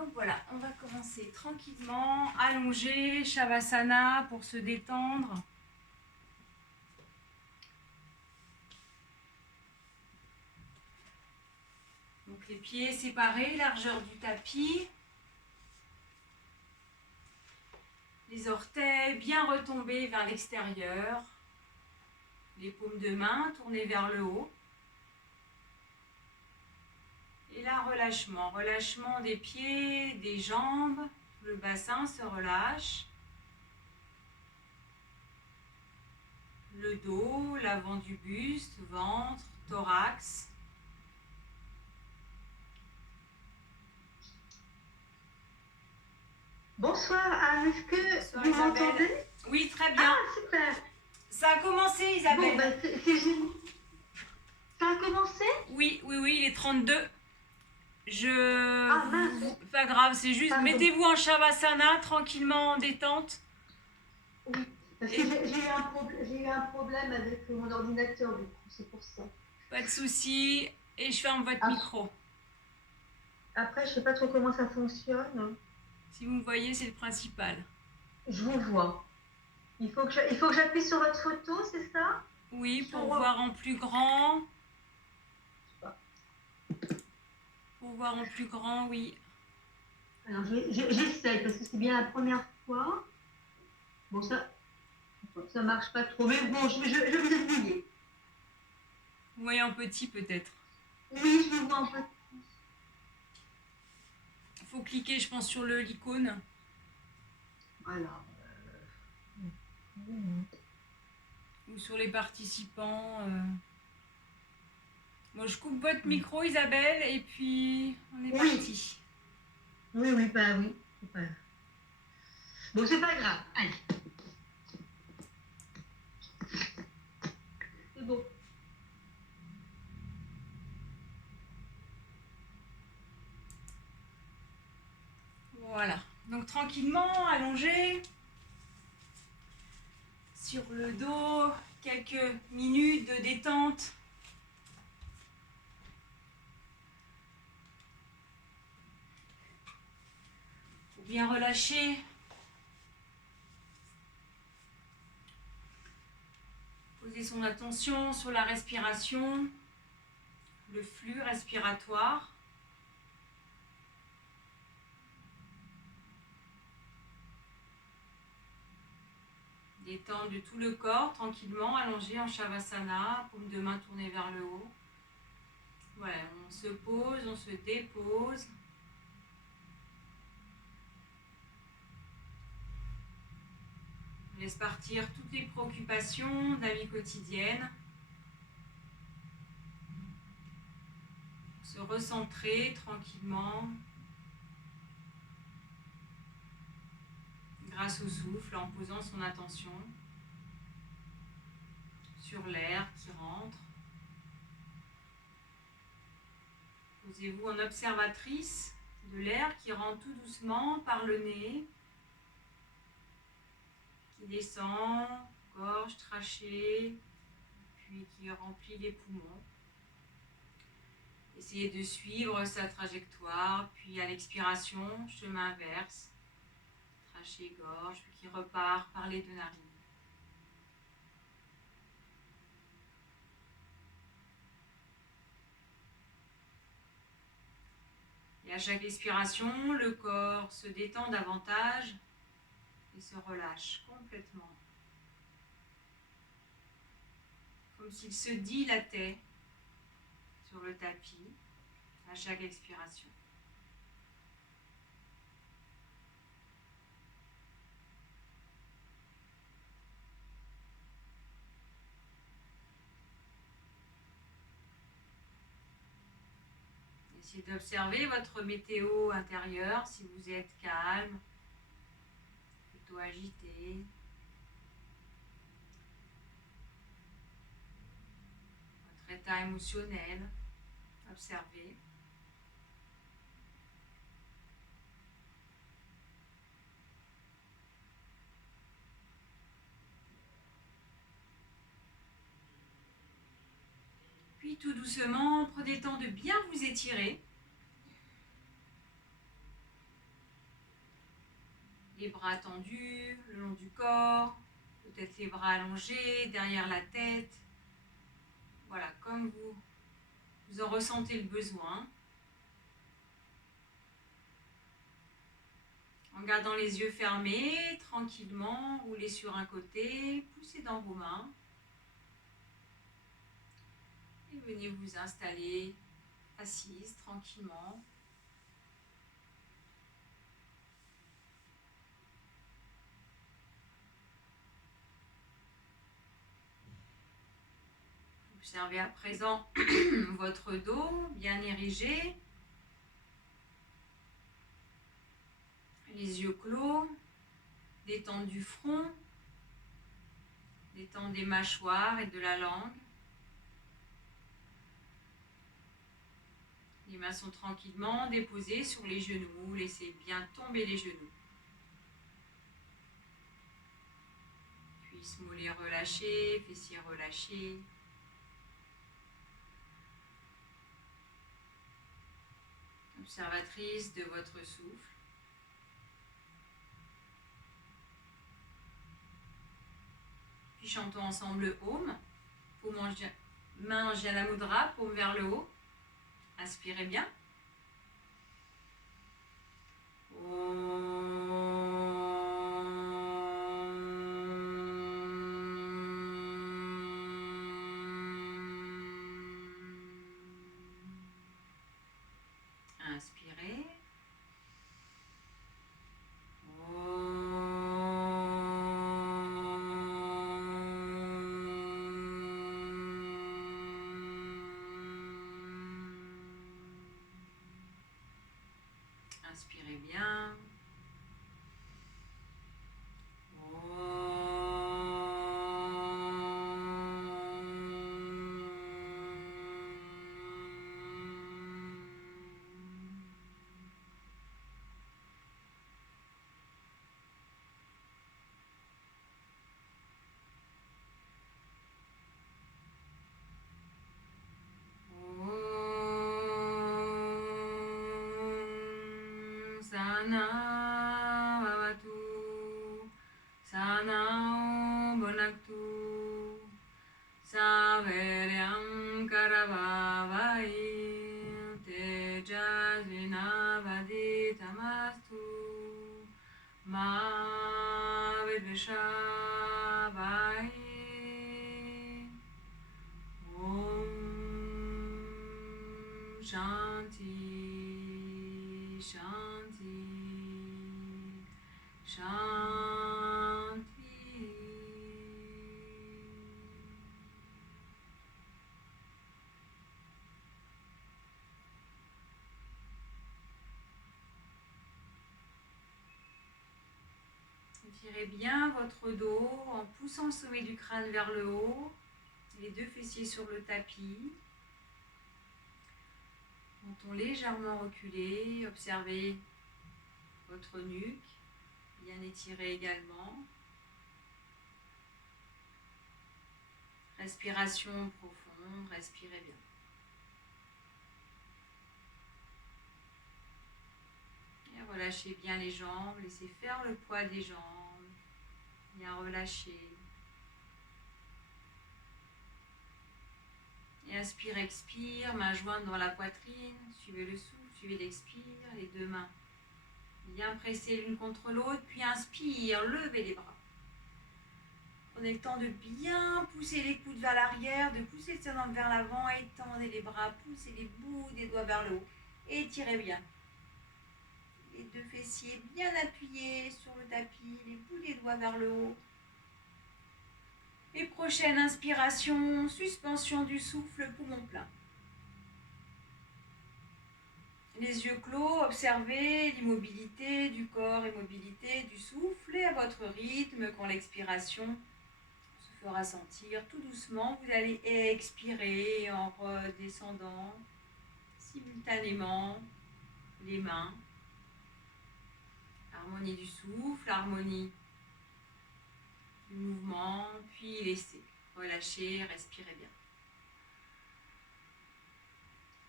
Donc voilà, on va commencer tranquillement, allongé, Shavasana pour se détendre. Donc les pieds séparés, largeur du tapis. Les orteils bien retombés vers l'extérieur. Les paumes de main tournées vers le haut. Et là, relâchement. Relâchement des pieds, des jambes. Le bassin se relâche. Le dos, l'avant du buste, ventre, thorax. Bonsoir Anne, est-ce que Bonsoir, vous Isabelle. m'entendez? Oui, très bien. Ah, super. Ça a commencé, Isabelle. Bon, bah, c'est génial. Ça a commencé? Oui, il est 32. Ah mince, Pas grave, c'est juste. pardon. Mettez-vous en Shavasana, tranquillement, en détente. Oui, parce que j'ai eu un problème avec mon ordinateur, du coup, c'est pour ça. Pas de souci. Et je ferme votre Ah. micro. Après, je sais pas trop comment ça fonctionne. Si vous me voyez, c'est le principal. Je vous vois. Il faut que j'appuie sur votre photo, c'est ça? Oui, pour voir en plus grand. Pour voir en plus grand, oui. Alors, j'essaye, parce que c'est bien la première fois. Bon, ça marche pas trop, mais bon, je vais vous essayer. Vous voyez en petit, peut-être. Oui, je vous vois un peu. Il faut cliquer, je pense, sur l'icône. Voilà. Ou sur les participants. Bon, je coupe votre micro, Isabelle, et puis on est parti. Oui, bah oui. Bon, c'est pas grave. Allez. C'est bon. Voilà. Donc tranquillement, allongé. Sur le dos, quelques minutes de détente. Faut bien relâcher. Poser son attention sur la respiration, le flux respiratoire. Détendre tout le corps tranquillement, allongé en Shavasana, paume de main tournée vers le haut. Voilà, on se pose, on se dépose. On laisse partir toutes les préoccupations de la vie quotidienne. Se recentrer tranquillement grâce au souffle, en posant son attention sur l'air qui rentre. Posez-vous en observatrice de l'air qui rentre tout doucement par le nez, qui descend, gorge, trachée, puis qui remplit les poumons. Essayez de suivre sa trajectoire, puis à l'expiration, chemin inverse, trachée, gorge, puis qui repart par les deux narines. Et à chaque expiration, le corps se détend davantage et se relâche complètement. Comme s'il se dilatait sur le tapis à chaque expiration. Essayez d'observer votre météo intérieure, si vous êtes calme, plutôt agité. Votre état émotionnel, observez. Puis tout doucement, prenez le temps de bien vous étirer. Les bras tendus le long du corps, peut-être les bras allongés derrière la tête. Voilà, comme vous en ressentez le besoin. En gardant les yeux fermés, tranquillement, roulez sur un côté, poussez dans vos mains. Et venez vous installer assise tranquillement. Observez à présent votre dos bien érigé, les yeux clos, détente du front, détente des mâchoires et de la langue. Les mains sont tranquillement déposées sur les genoux, laissez bien tomber les genoux. Cuisses mollets relâchés, fessiers relâchés. Observatrice de votre souffle. Puis chantons ensemble le Om. Main en Jnana Mudra, paume vers le haut. Inspirez bien. Inspirez. Inspirez bien. Sana Bhavatu, Sana Bhunaktu, Saveryam Karavavai, Tejasvinavaditamastu, Ma Vidvishavai. Om Shanti Shanti Shanti. Étirez bien votre dos en poussant le sommet du crâne vers le haut, les deux fessiers sur le tapis. Menton légèrement reculé, observez votre nuque, bien étirée également. Respiration profonde, respirez bien. Et relâchez bien les jambes, laissez faire le poids des jambes, bien relâcher. Et inspire, expire, main jointe dans la poitrine, suivez le souffle, suivez l'expire, les deux mains bien pressées l'une contre l'autre, puis inspire, levez les bras. Prenez le temps de bien pousser les coudes vers l'arrière, de pousser le sternum vers l'avant, étendez les bras, poussez les bouts des doigts vers le haut, étirez bien. Les deux fessiers bien appuyés sur le tapis, les bouts des doigts vers le haut. Et prochaine inspiration, suspension du souffle, poumon plein. Les yeux clos, observez l'immobilité du corps, immobilité du souffle. Et à votre rythme, quand l'expiration se fera sentir tout doucement, vous allez expirer en redescendant simultanément les mains. Harmonie du souffle, harmonie du mouvement, puis laissez, relâchez, respirez bien.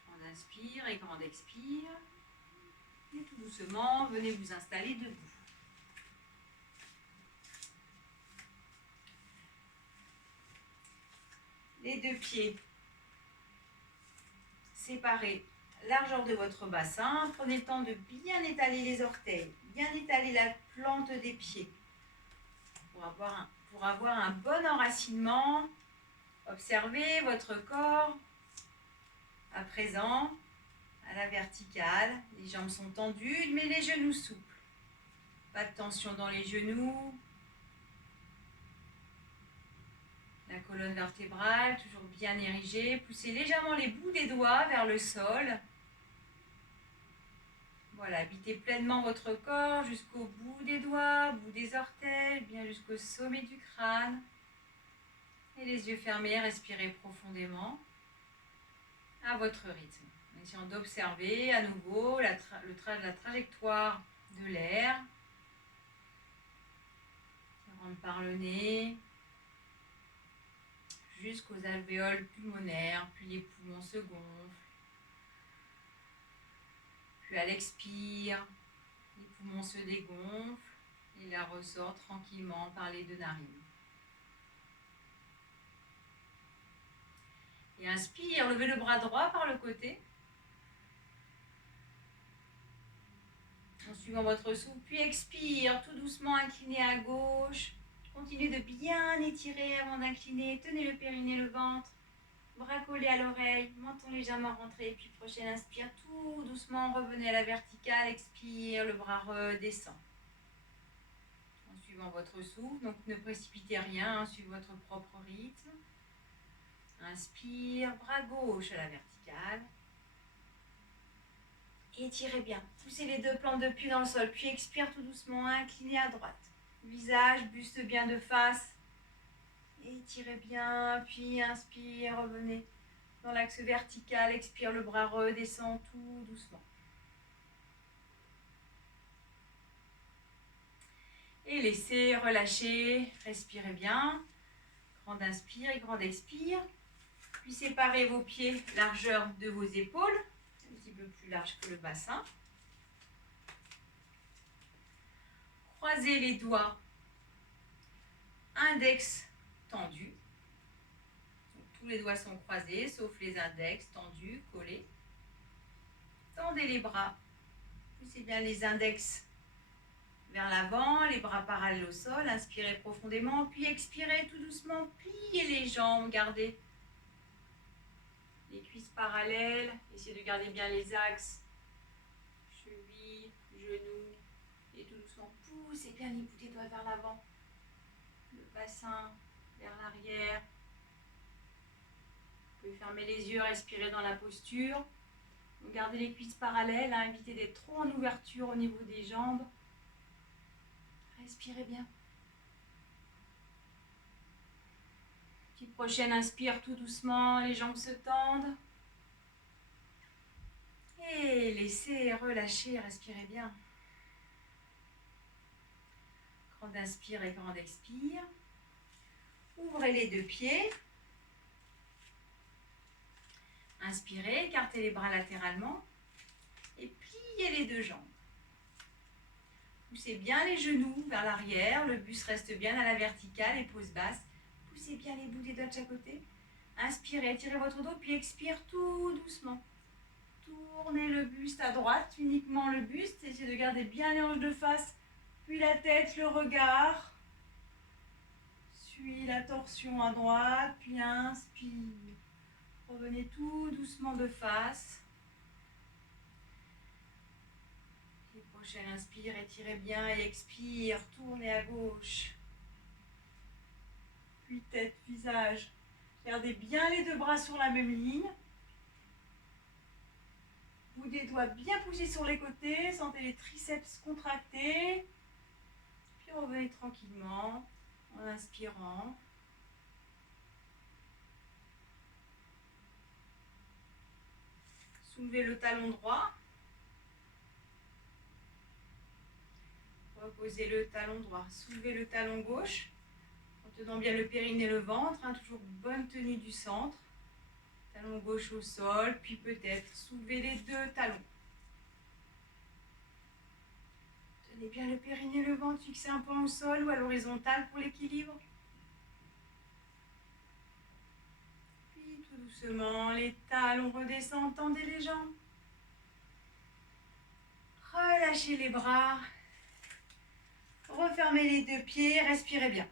Grande inspire et grande expire. Et tout doucement, venez vous installer debout. les deux pieds séparés, largeur de votre bassin. Prenez le temps de bien étaler les orteils, bien étaler la plante des pieds pour avoir un bon enracinement. Observez votre corps à présent à la verticale. Les jambes sont tendues, mais les genoux souples. Pas de tension dans les genoux. La colonne vertébrale toujours bien érigée. Poussez légèrement les bouts des doigts vers le sol. Voilà, habitez pleinement votre corps jusqu'au bout des doigts, bout des orteils, bien jusqu'au sommet du crâne. Et les yeux fermés, respirez profondément à votre rythme. En essayant d'observer à nouveau la trajectoire de l'air qui rentre par le nez jusqu'aux alvéoles pulmonaires, puis les poumons se gonflent. Puis à l'expire, les poumons se dégonflent et l'air ressort tranquillement par les deux narines. Et inspire, levez le bras droit par le côté. En suivant votre souffle, puis expire, tout doucement incliné à gauche. Continuez de bien étirer avant d'incliner. Tenez le périnée, le ventre. Bras collés à l'oreille, menton légèrement rentré. Puis prochaine inspire, tout doucement, revenez à la verticale. Expire, le bras redescend. En suivant votre souffle, donc ne précipitez rien, suivez votre propre rythme. Inspire, bras gauche à la verticale. Étirez bien. Poussez les deux plantes de pied dans le sol. Puis expire tout doucement, inclinez à droite. Visage, buste bien de face. Étirez bien, puis inspire, revenez dans l'axe vertical. Expire, le bras redescend tout doucement. Et laissez relâcher, respirez bien. Grande inspire et grande expire. Puis séparez vos pieds, largeur de vos épaules. Un petit peu plus large que le bassin. Croisez les doigts, index tendu. Donc, tous les doigts sont croisés, sauf les index tendus, collés. Tendez les bras. Poussez bien les index vers l'avant, les bras parallèles au sol. Inspirez profondément, puis expirez tout doucement. Pliez les jambes, gardez les cuisses parallèles. Essayez de garder bien les axes. Cheville, genoux. Et tout doucement, poussez bien les bouts des doigts vers l'avant. Le bassin vers l'arrière. Vous pouvez fermer les yeux, respirer dans la posture. Donc, gardez les cuisses parallèles, évitez d'être trop en ouverture au niveau des jambes. Respirez bien. Puis prochaine, inspire tout doucement, les jambes se tendent. Et laissez relâcher, respirez bien. Grande inspire et grande expire. Ouvrez les deux pieds. Inspirez, écartez les bras latéralement et pliez les deux jambes. Poussez bien les genoux vers l'arrière, le buste reste bien à la verticale, épaules basses. Poussez bien les bouts des doigts de chaque côté. Inspirez, étirez votre dos, puis expire tout doucement. Tournez le buste à droite, uniquement le buste. Essayez de garder bien les hanches de face, puis la tête, le regard. Suis la torsion à droite, puis inspire. Revenez tout doucement de face. Et prochaine inspire, étirez bien et expire, tournez à gauche. Puis tête, visage. Gardez bien les deux bras sur la même ligne. Bout des doigts bien poussés sur les côtés, sentez les triceps contractés. Puis revenez tranquillement en inspirant. Soulevez le talon droit. Reposez le talon droit. Soulevez le talon gauche. En tenant bien le périnée et le ventre. Toujours bonne tenue du centre. Talon gauche au sol. Puis peut-être soulevez les deux talons. Tenez bien le périnée et le ventre. Fixez un point au sol ou à l'horizontale pour l'équilibre. tout doucement, les talons redescendent, tendez les jambes. Relâchez les bras. Refermez les deux pieds, respirez bien.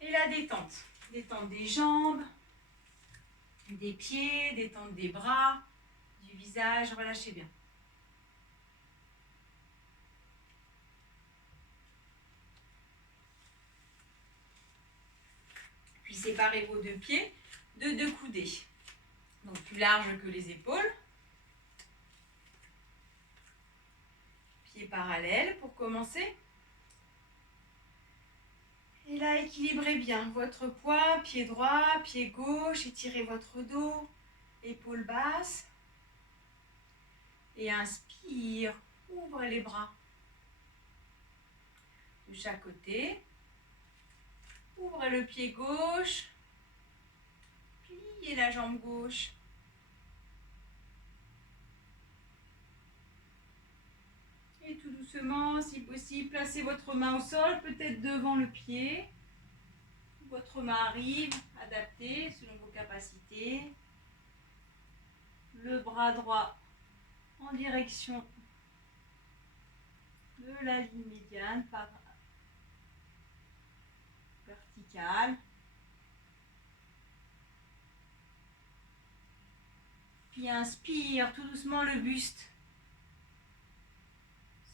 Et la détente. Détente des jambes, des pieds, détente des bras, du visage, relâchez bien. Puis séparez vos deux pieds de deux coudées. Donc plus large que les épaules. Pieds parallèles pour commencer. Et là, équilibrez bien votre poids, pied droit, pied gauche, étirez votre dos, épaules basses. Et inspire, ouvrez les bras. De chaque côté. Ouvrez le pied gauche. Pliez la jambe gauche. Et tout doucement, si possible, placez votre main au sol, peut-être devant le pied. Votre main arrive, adaptée selon vos capacités. Le bras droit en direction de la ligne médiane par verticale. Puis inspire tout doucement, le buste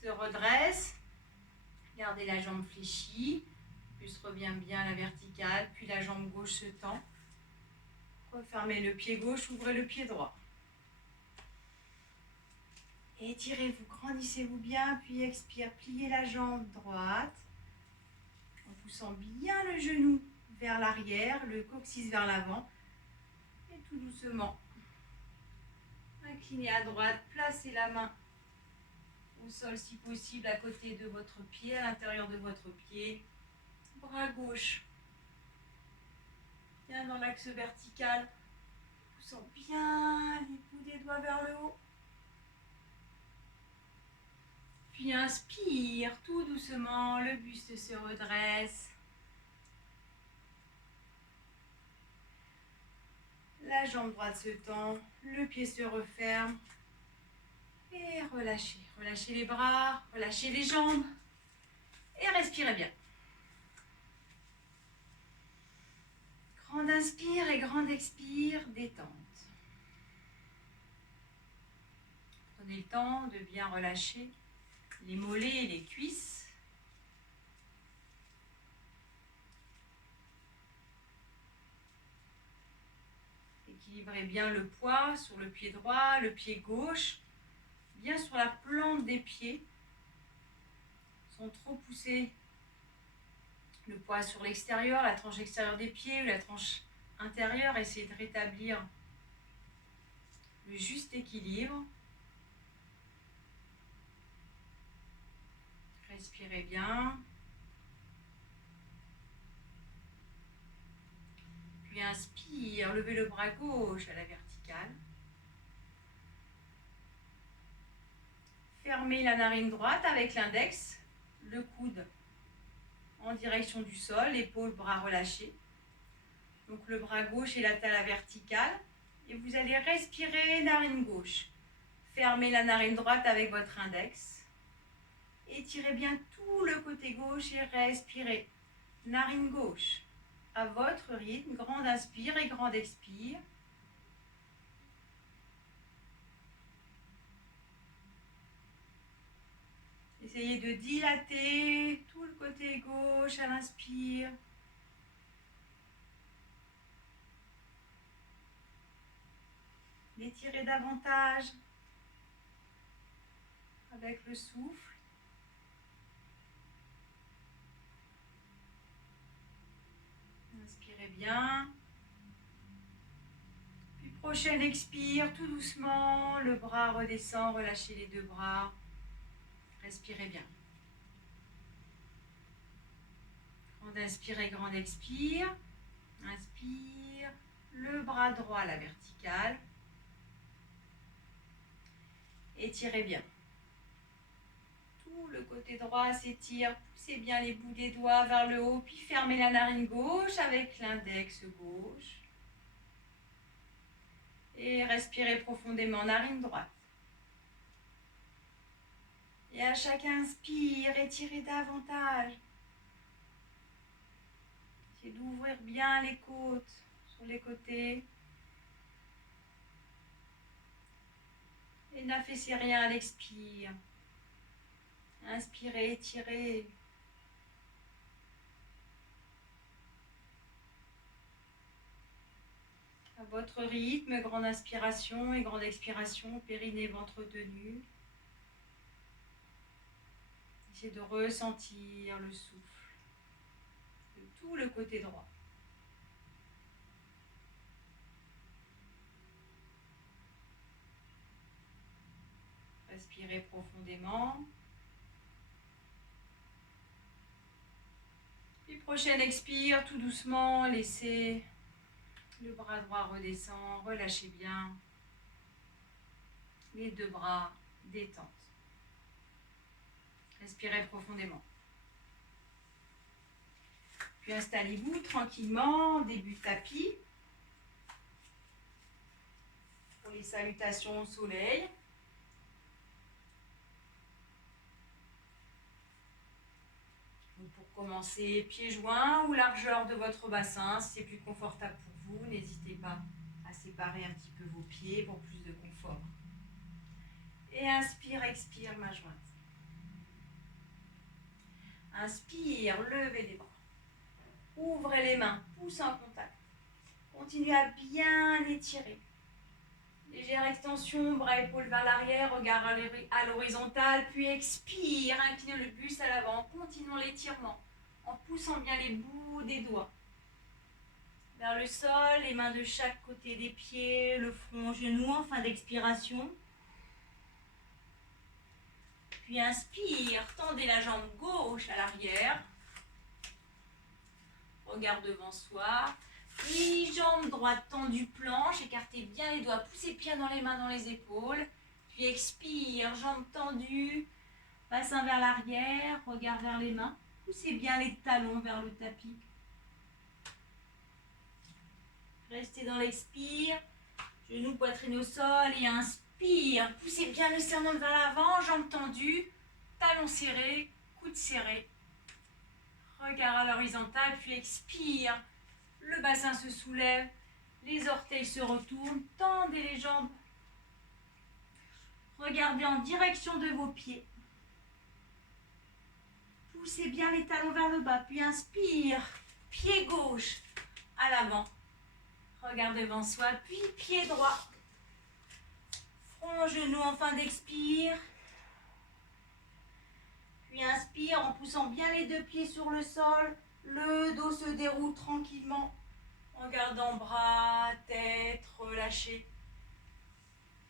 se redresse. Gardez la jambe fléchie. Le buste revient bien à la verticale. Puis la jambe gauche se tend. Refermez le pied gauche, ouvrez le pied droit. Étirez-vous, grandissez-vous bien, puis expire. Pliez la jambe droite en poussant bien le genou vers l'arrière, le coccyx vers l'avant. Et tout doucement, inclinez à droite, placez la main au sol si possible à côté de votre pied, à l'intérieur de votre pied. Bras gauche, bien dans l'axe vertical, poussant bien les bouts des doigts vers le haut. Puis inspire tout doucement, le buste se redresse. La jambe droite se tend, le pied se referme. Et relâchez. Relâchez les bras, relâchez les jambes. Et respirez bien. Grande inspire et grande expire, détente. Prenez le temps de bien relâcher les mollets et les cuisses. Équilibrez bien le poids sur le pied droit, le pied gauche, bien sur la plante des pieds, sans trop pousser le poids sur l'extérieur, la tranche extérieure des pieds ou la tranche intérieure. Essayez de rétablir le juste équilibre. Respirez bien. Puis inspire, levez le bras gauche à la verticale. Fermez la narine droite avec l'index, le coude en direction du sol, épaules, bras relâchés. Donc le bras gauche est à la verticale. Et vous allez respirer narine gauche. Fermez la narine droite avec votre index. Étirez bien tout le côté gauche et respirez. Narine gauche. À votre rythme, grande inspire et grande expire. Essayez de dilater tout le côté gauche à l'inspire. D'étirer davantage avec le souffle. Inspirez bien. Puis prochaine expire, tout doucement, le bras redescend, relâchez les deux bras. Respirez bien. Grande inspire et grande expire. Inspire, le bras droit à la verticale. Étirez bien. Tout le côté droit s'étire. Poussez bien les bouts des doigts vers le haut, puis fermez la narine gauche avec l'index gauche. Et respirez profondément, narine droite. Et à chaque inspire, étirez davantage. Essayez d'ouvrir bien les côtes sur les côtés. Et n'affaissez rien à l'expire. Inspirez, étirez. À votre rythme, grande inspiration et grande expiration, périnée, ventre tenu. Essayez de ressentir le souffle de tout le côté droit. Respirez profondément. Puis prochaine expire, tout doucement, laissez le bras droit redescendre, relâchez bien. Les deux bras détente. Respirez profondément. Puis installez-vous tranquillement, début de tapis. Pour les salutations au soleil. Pour commencer, pieds joints ou largeur de votre bassin, si c'est plus confortable pour vous, n'hésitez pas à séparer un petit peu vos pieds pour plus de confort. Et inspire, expire, main jointe. Inspire, levez les bras. Ouvrez les mains, pouce en contact. Continuez à bien étirer. Légère extension, bras épaules vers l'arrière, regard à l'horizontale, puis expire, inclinez le buste à l'avant, continuons l'étirement en poussant bien les bouts des doigts vers le sol, les mains de chaque côté des pieds, le front, genou en fin d'expiration. Puis inspire, tendez la jambe gauche à l'arrière, regard devant soi. Puis jambe droite tendue, planche, écartez bien les doigts, poussez bien dans les mains, dans les épaules. Puis expire, jambes tendues, bassin vers l'arrière, regard vers les mains. Poussez bien les talons vers le tapis. Restez dans l'expire, genoux, poitrine au sol et inspire. Poussez bien le sternum vers l'avant, jambes tendues, talons serrés, coudes serrés. Regard à l'horizontale, puis expire. Le bassin se soulève, les orteils se retournent, tendez les jambes. Regardez en direction de vos pieds. Poussez bien les talons vers le bas, puis inspire. Pied gauche à l'avant. Regard devant soi, puis pied droit. Front, genou en fin d'expire. Puis inspire en poussant bien les deux pieds sur le sol. Le dos se déroule tranquillement en gardant bras, tête relâchée.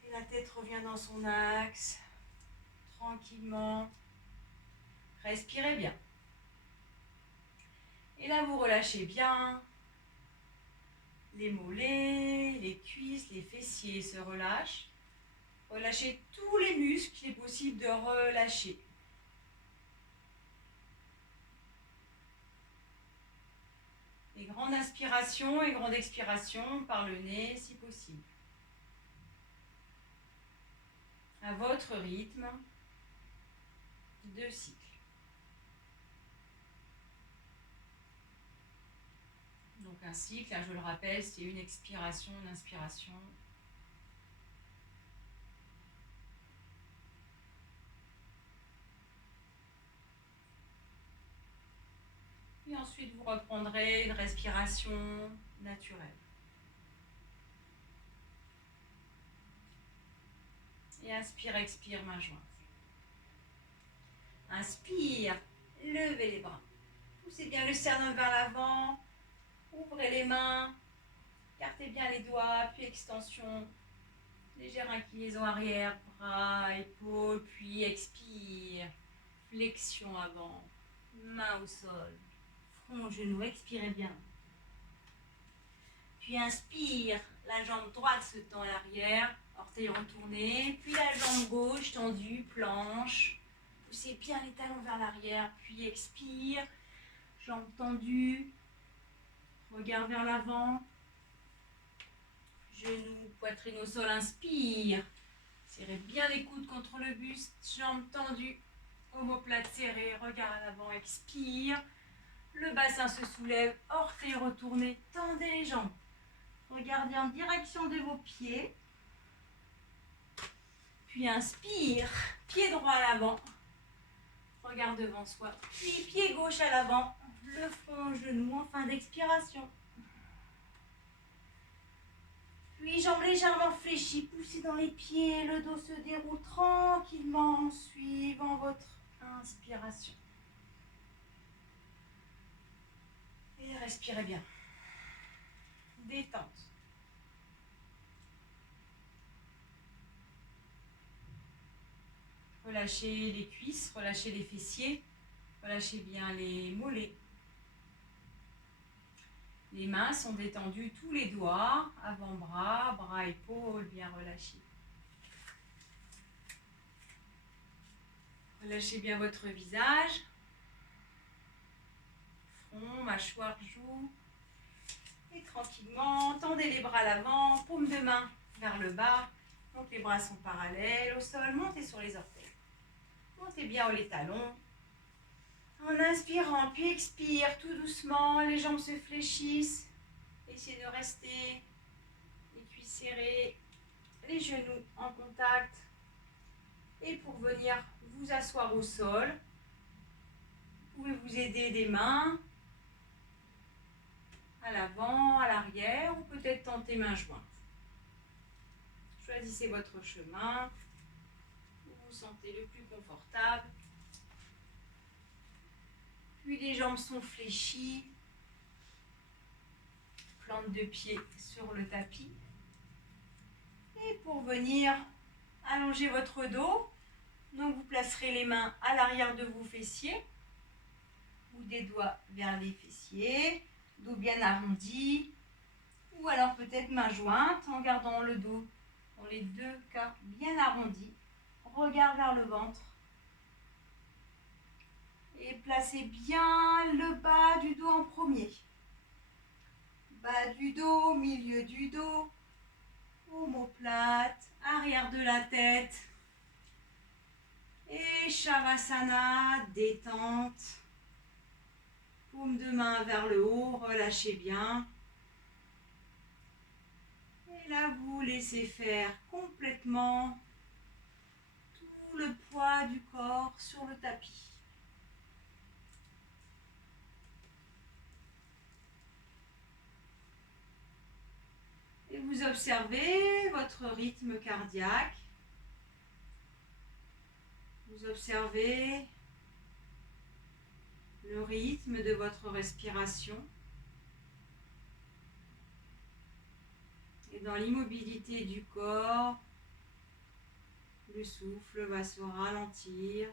Et la tête revient dans son axe, tranquillement. Respirez bien. Et là, vous relâchez bien. Les mollets, les cuisses, les fessiers se relâchent. Relâchez tous les muscles qu'il est possible de relâcher. Et grande inspiration et grande expiration par le nez si possible. À votre rythme, 2 cycles. Donc un cycle, je le rappelle, c'est une expiration, une inspiration. Et ensuite, vous reprendrez une respiration naturelle. Et inspire, expire, main jointe. Inspire, levez les bras. Poussez bien le sternum vers l'avant. Ouvrez les mains. Écartez bien les doigts, puis extension. Légère inclinaison arrière, bras, épaules, puis expire. Flexion avant. Main au sol. Front, genou, expirez bien. Puis inspire, la jambe droite se tend à l'arrière, orteil retourné, puis la jambe gauche tendue, planche, poussez bien les talons vers l'arrière, puis expire. Jambes tendues, regard vers l'avant. Genoux, poitrine au sol, inspire. Serrez bien les coudes contre le buste, jambes tendues. Omoplate serrée, regard à l'avant, expire. Le bassin se soulève, orteils retournés, tendez les jambes. Regardez en direction de vos pieds. Puis inspire, pied droit à l'avant. Regard devant soi, puis pied gauche à l'avant. Le front au genou en fin d'expiration. Puis jambes légèrement fléchies, poussez dans les pieds, le dos se déroule tranquillement en suivant votre inspiration. Et respirez bien. Détente. Relâchez les cuisses, relâchez les fessiers, relâchez bien les mollets. Les mains sont détendues, tous les doigts, avant-bras, bras, épaules, bien relâchés. Relâchez bien votre visage, front, mâchoire, joue. Et tranquillement, tendez les bras à l'avant, paume de main vers le bas. Donc les bras sont parallèles au sol, montez sur les orteils. Montez bien haut les talons. En inspirant, puis expire tout doucement, les jambes se fléchissent. Essayez de rester les cuisses serrées, les genoux en contact. Et pour venir vous asseoir au sol, vous pouvez vous aider des mains à l'avant, à l'arrière, ou peut-être tenter main jointe. Choisissez votre chemin, où vous vous sentez le plus confortable. Puis les jambes sont fléchies, plante de pied sur le tapis. Et pour venir allonger votre dos, donc vous placerez les mains à l'arrière de vos fessiers, ou des doigts vers les fessiers, dos bien arrondi, ou alors peut-être main jointe en gardant le dos dans les deux cas bien arrondis, regard vers le ventre. Et placez bien le bas du dos en premier. Bas du dos, milieu du dos, omoplate, arrière de la tête. Et Shavasana, détente. Paume de main vers le haut, relâchez bien. Et là, vous laissez faire complètement tout le poids du corps sur le tapis. Et vous observez votre rythme cardiaque. Vous observez le rythme de votre respiration. Et dans l'immobilité du corps, le souffle va se ralentir.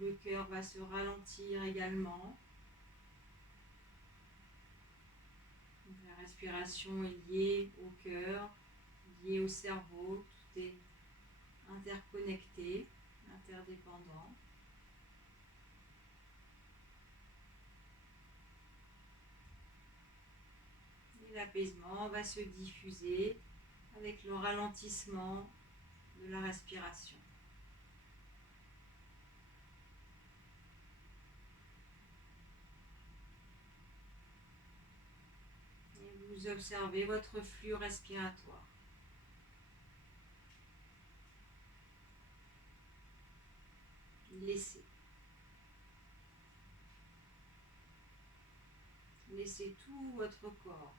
Le cœur va se ralentir également. Donc, la respiration est liée au cœur, liée au cerveau. Tout est interconnecté, interdépendant. Et l'apaisement va se diffuser avec le ralentissement de la respiration. Et vous observez votre flux respiratoire. Laissez tout votre corps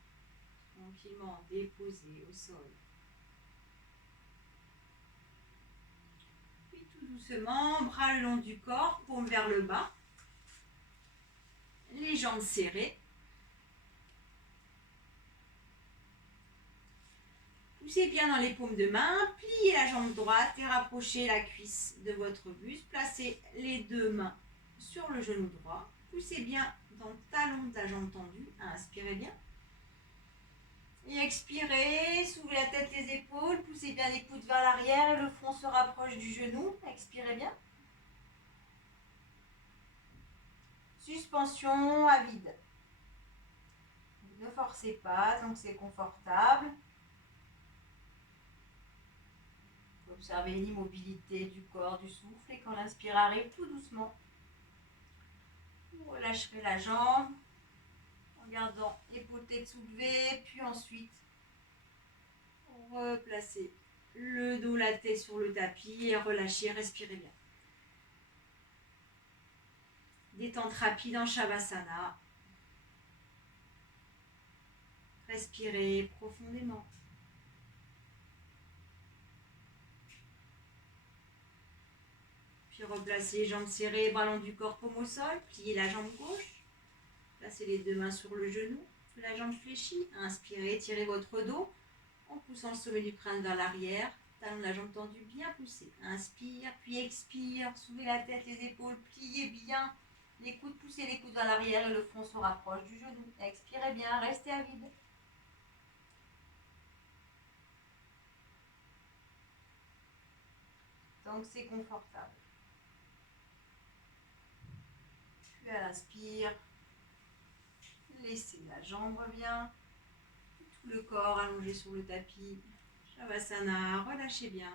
tranquillement déposé au sol. Puis tout doucement, bras le long du corps, paume vers le bas. Les jambes serrées. Poussez bien dans les paumes de main, pliez la jambe droite et rapprochez la cuisse de votre buste. Placez les deux mains sur le genou droit. Poussez bien dans le talon de la jambe tendue. Inspirez bien. Et expirez, soulevez la tête, les épaules, poussez bien les coudes vers l'arrière et le front se rapproche du genou. Expirez bien. Suspension à vide. Ne forcez pas tant que c'est confortable. Observez l'immobilité du corps, du souffle et quand l'inspire arrive tout doucement, vous relâcherez la jambe en gardant épaule tête soulevée, puis ensuite replacez le dos, la tête sur le tapis et relâchez, respirez bien. Détente rapide en Shavasana. Respirez profondément. Puis replacez les jambes serrées, bras longs du corps, paume au sol. Pliez la jambe gauche. Placez les deux mains sur le genou. La jambe fléchie. Inspirez, tirez votre dos en poussant le sommet du crâne vers l'arrière. Talon de la jambe tendue, bien poussé. Inspire, puis expire. Soulevez la tête, les épaules, pliez bien. Les coudes, poussez les coudes vers l'arrière et le front se rapproche du genou. Expirez bien, restez à vide. Donc c'est confortable. Puis à l'inspire, laissez la jambe revient, tout le corps allongé sur le tapis. Shavasana, relâchez bien.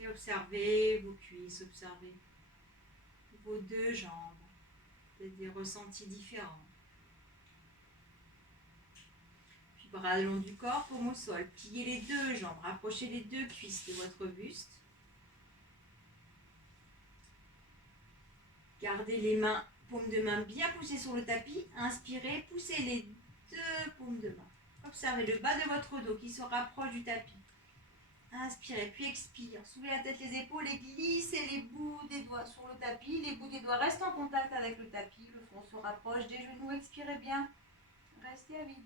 Et observez vos cuisses, observez vos deux jambes. Peut-être des ressentis différents. Puis bras le long du corps, paume au sol. Pliez les deux jambes, rapprochez les deux cuisses de votre buste. Gardez les mains, paumes de main bien poussées sur le tapis. Inspirez, poussez les deux paumes de main. Observez le bas de votre dos qui se rapproche du tapis. Inspirez, puis expire. Soulevez la tête, les épaules et glissez les bouts des doigts sur le tapis. Les bouts des doigts restent en contact avec le tapis. Le front se rapproche des genoux. Expirez bien. Restez à vide.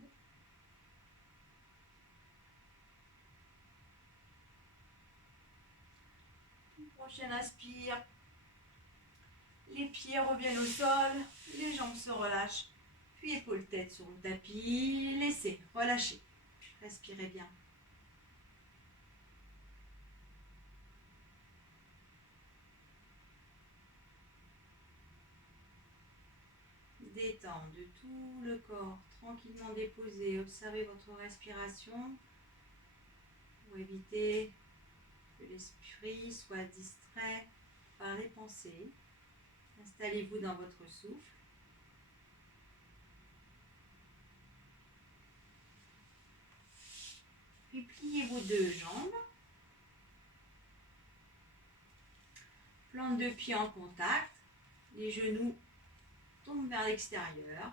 Prochaine inspire. Les pieds reviennent au sol. Les jambes se relâchent. Puis épaules tête sur le tapis. Laissez, relâchez. Respirez bien. Détente de tout le corps, tranquillement déposé. Observez votre respiration pour éviter que l'esprit soit distrait par les pensées. Installez-vous dans votre souffle. Puis pliez vos deux jambes. Plante de pied en contact. Les genoux tombent vers l'extérieur.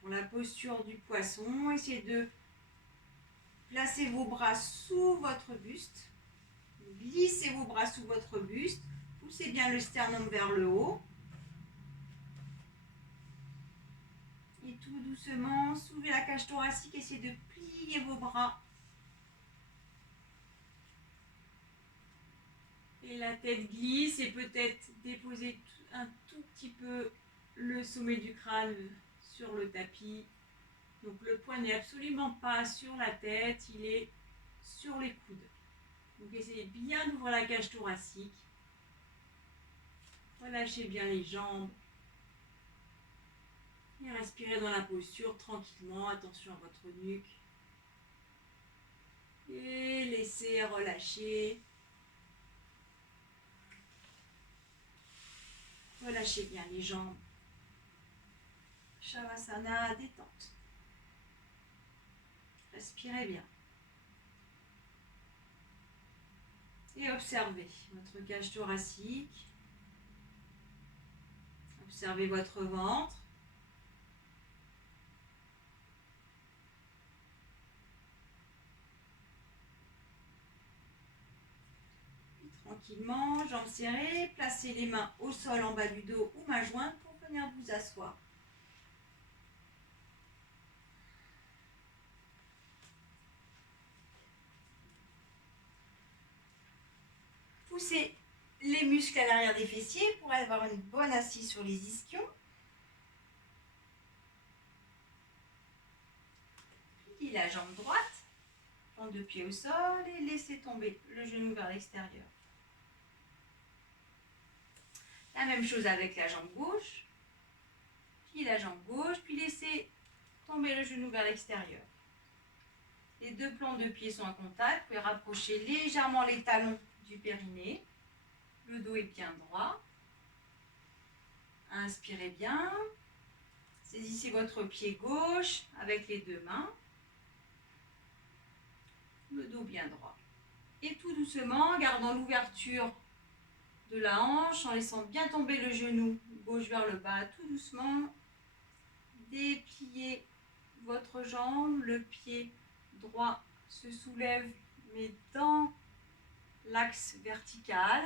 Pour la posture du poisson, essayez de placer vos bras sous votre buste. Glissez vos bras sous votre buste. Poussez bien le sternum vers le haut. Et tout doucement, soulevez la cage thoracique. Essayez de plier vos bras. Et la tête glisse et peut-être déposer un tout petit peu le sommet du crâne sur le tapis. Donc le poing n'est absolument pas sur la tête, il est sur les coudes. Donc essayez bien d'ouvrir la cage thoracique. Relâchez bien les jambes. Et respirez dans la posture tranquillement. Attention à votre nuque. Et laissez relâcher. Relâchez bien les jambes. Shavasana, détente. Respirez bien. Et observez votre cage thoracique. Observez votre ventre. Puis, tranquillement, jambes serrées, placez les mains au sol en bas du dos ou main jointe pour venir vous asseoir. Poussez les muscles à l'arrière des fessiers pour avoir une bonne assise sur les ischions. Pliez la jambe droite, plante de pied au sol et laissez tomber le genou vers l'extérieur. La même chose avec la jambe gauche. Pliez la jambe gauche, puis laissez tomber le genou vers l'extérieur. Les deux plantes de pied sont en contact. Vous pouvez rapprocher légèrement les talons du périnée. Le dos est bien droit. Inspirez bien. Saisissez votre pied gauche avec les deux mains. Le dos bien droit. Et tout doucement, gardant l'ouverture de la hanche, en laissant bien tomber le genou gauche vers le bas, tout doucement, dépliez votre jambe, le pied droit se soulève mais dans l'axe vertical.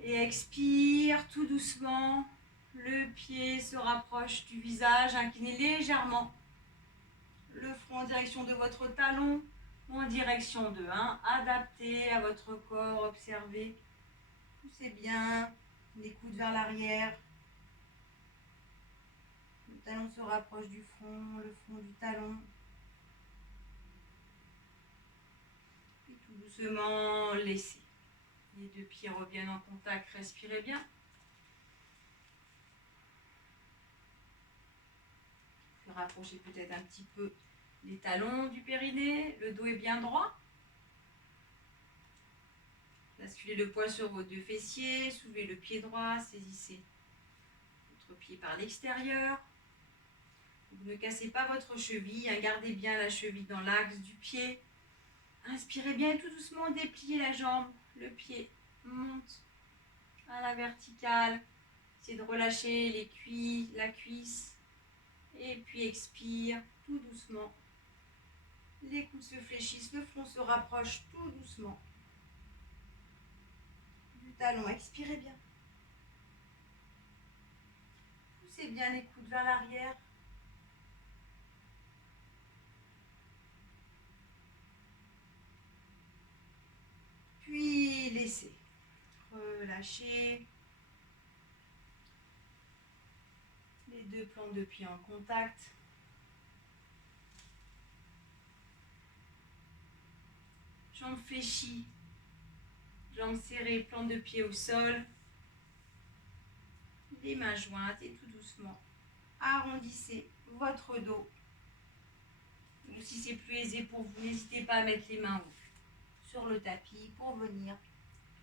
Et expire tout doucement, le pied se rapproche du visage, inclinez légèrement le front en direction de votre talon ou en direction de 1, adapté à votre corps, observez, poussez bien les coudes vers l'arrière, le talon se rapproche du front, le front du talon, et tout doucement laissez. Les deux pieds reviennent en contact, respirez bien. Puis rapprochez peut-être un petit peu les talons du périnée, le dos est bien droit. Basculez le poids sur vos deux fessiers, soulevez le pied droit, saisissez votre pied par l'extérieur. Vous ne cassez pas votre cheville, gardez bien la cheville dans l'axe du pied. Inspirez bien et tout doucement dépliez la jambe, le pied monte à la verticale. Essayez de relâcher les cuisses, la cuisse. Et puis expire tout doucement. Les coudes se fléchissent, le front se rapproche tout doucement du talon. Expirez bien. Poussez bien les coudes vers l'arrière. Puis laissez. Relâchez. Les deux plantes de pied en contact. Jambes fléchies. Jambes serrées, plante de pied au sol. Les mains jointes et tout doucement, arrondissez votre dos. Ou si c'est plus aisé pour vous, n'hésitez pas à mettre les mains sur le tapis pour venir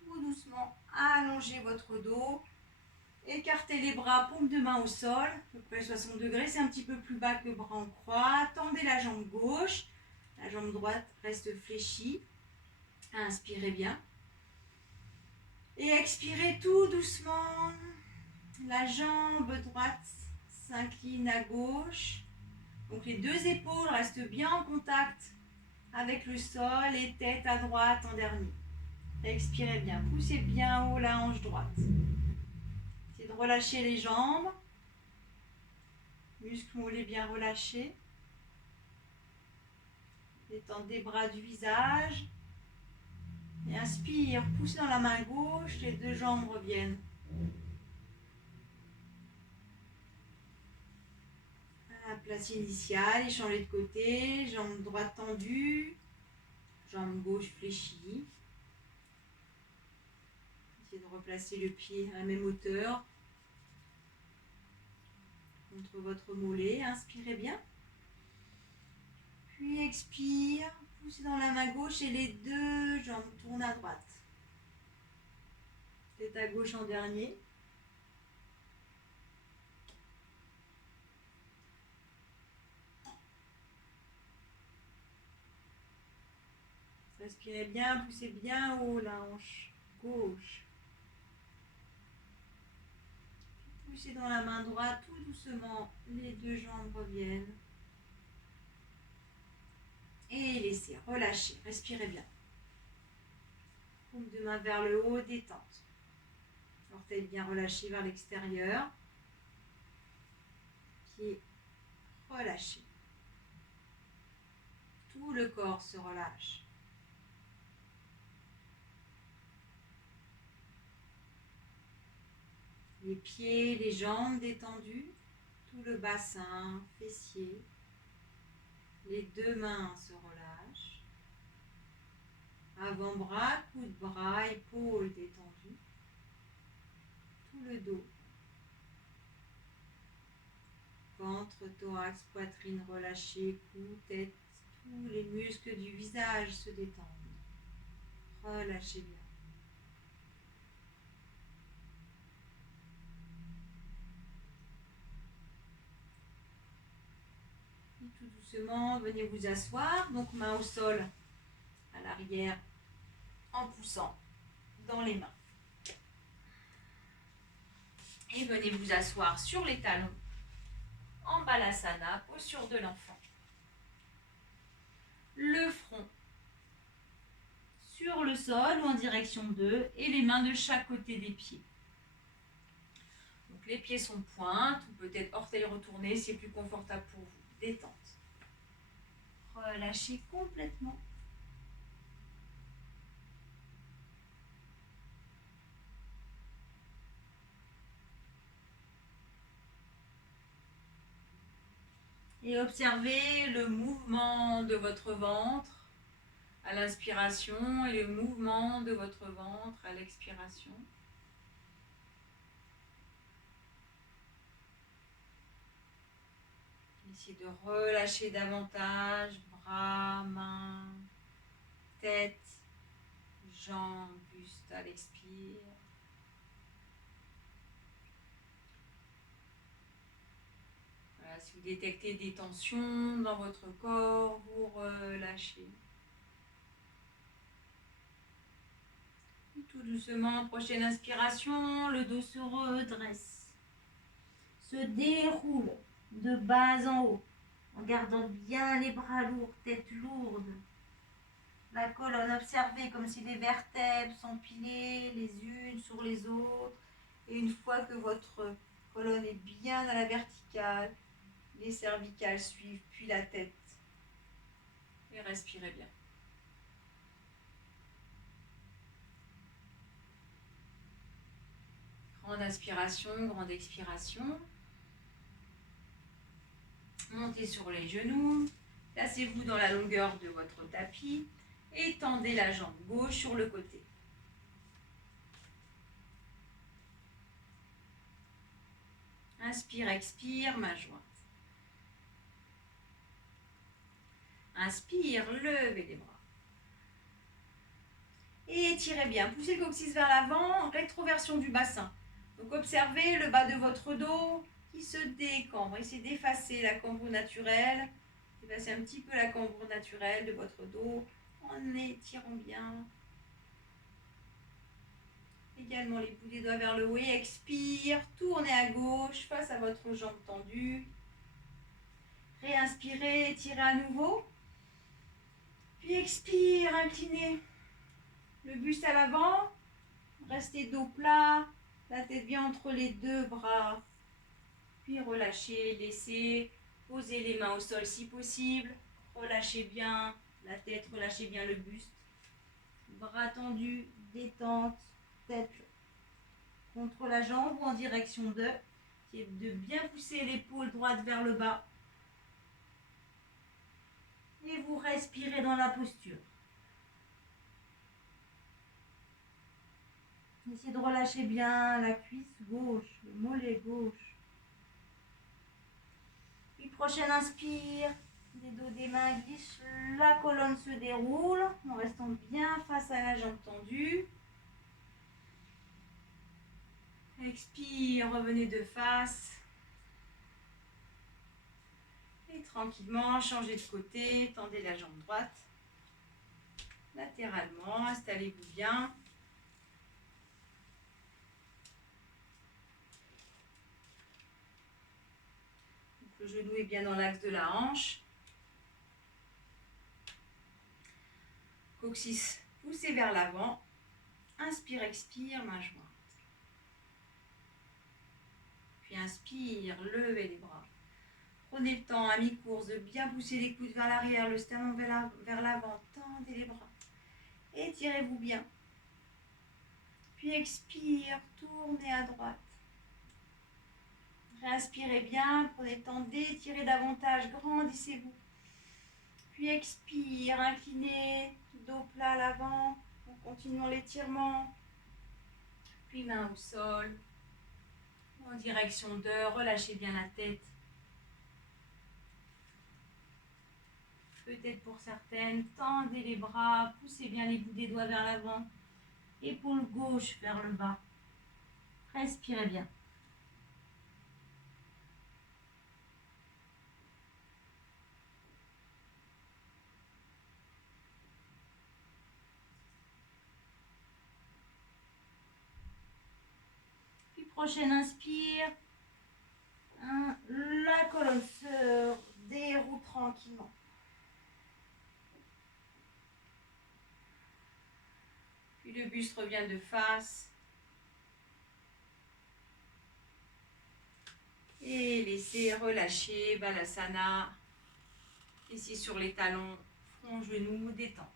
tout doucement allonger votre dos. Écartez les bras, paume de main au sol, à peu près 60 degrés, c'est un petit peu plus bas que le bras en croix. Tendez la jambe gauche, la jambe droite reste fléchie. Inspirez bien. Et expirez tout doucement. La jambe droite s'incline à gauche. Donc les deux épaules restent bien en contact avec le sol et tête à droite en dernier. Expirez bien, poussez bien haut la hanche droite. Essayez de relâcher les jambes. Muscles mollets bien relâchés. Détente des bras du visage. Et inspire, poussez dans la main gauche, les deux jambes reviennent. À la place initiale, échangez de côté, jambe droite tendue, jambe gauche fléchie. Essayez de replacer le pied à la même hauteur contre votre mollet. Inspirez bien. Puis expire, poussez dans la main gauche et les deux jambes tournent à droite. Tête à gauche en dernier. Respirez bien, poussez bien haut la hanche gauche. Poussez dans la main droite tout doucement, les deux jambes reviennent. Et laissez, relâchez, respirez bien. Paume de main vers le haut, détente. Orteils bien relâchés vers l'extérieur. Pieds relâchés. Tout le corps se relâche. Les pieds, les jambes détendues, tout le bassin, fessier. Les deux mains se relâchent. Avant-bras, coude de bras, épaules détendues. Tout le dos. Ventre, thorax, poitrine relâchée, cou, tête, tous les muscles du visage se détendent. Relâchez bien. Et tout doucement, venez vous asseoir. Donc main au sol, à l'arrière, en poussant dans les mains. Et venez vous asseoir sur les talons, en balasana, posture de l'enfant. Le front sur le sol ou en direction d'eux et les mains de chaque côté des pieds. Donc les pieds sont pointes ou peut-être orteils retournés, c'est plus confortable pour vous. Détente. Relâchez complètement. Et observez le mouvement de votre ventre à l'inspiration et le mouvement de votre ventre à l'expiration. Essayez de relâcher davantage, bras, mains, tête, jambes, buste à l'expire. Voilà, si vous détectez des tensions dans votre corps, vous relâchez. Tout doucement, prochaine inspiration, le dos se redresse, se déroule de bas en haut, en gardant bien les bras lourds, tête lourde. La colonne, observée comme si les vertèbres s'empilaient les unes sur les autres. Et une fois que votre colonne est bien à la verticale, les cervicales suivent, puis la tête. Et respirez bien. Grande inspiration, grande expiration. Montez sur les genoux. Placez-vous dans la longueur de votre tapis et tendez la jambe gauche sur le côté. Inspire, expire, main jointe. Inspire, levez les bras. Et étirez bien. Poussez le coccyx vers l'avant, rétroversion du bassin. Donc observez le bas de votre dos qui se décambre. Essayez d'effacer la cambrure naturelle. Effacez un petit peu la cambrure naturelle de votre dos en étirant bien. Également les bouts des doigts vers le haut et expire. Tournez à gauche face à votre jambe tendue. Réinspirez, étirez à nouveau. Puis expire, inclinez le buste à l'avant. Restez dos plat, la tête bien entre les deux bras. Puis relâchez, laissez poser les mains au sol si possible. Relâchez bien la tête, relâchez bien le buste. Bras tendus, détente, tête contre la jambe ou en direction d'eux. Essayez de bien pousser l'épaule droite vers le bas. Et vous respirez dans la posture. Essayez de relâcher bien la cuisse gauche, le mollet gauche. Puis prochaine inspire, les dos des mains glissent, la colonne se déroule en restant bien face à la jambe tendue. Expire, revenez de face. Et tranquillement, changez de côté, tendez la jambe droite. Latéralement, installez-vous bien. Le genou est bien dans l'axe de la hanche. Coccyx poussé vers l'avant. Inspire, expire, main jointe. Puis inspire, levez les bras. Prenez le temps à mi-course de bien pousser les coudes vers l'arrière, le sternum vers l'avant. Tendez les bras. Étirez-vous bien. Puis expire, tournez à droite. Inspirez bien, prenez le temps d'étirer davantage, grandissez-vous. Puis expire, inclinez, dos plat à l'avant, en continuant l'étirement. Puis main au sol, en direction de, relâchez bien la tête. Peut-être pour certaines, tendez les bras, poussez bien les bouts des doigts vers l'avant. Épaule gauche vers le bas. Respirez bien. Puis prochaine inspire. La colonne se déroule tranquillement. Puis le buste revient de face. Et laissez relâcher, Balasana. Ici sur les talons, front, genou, détente.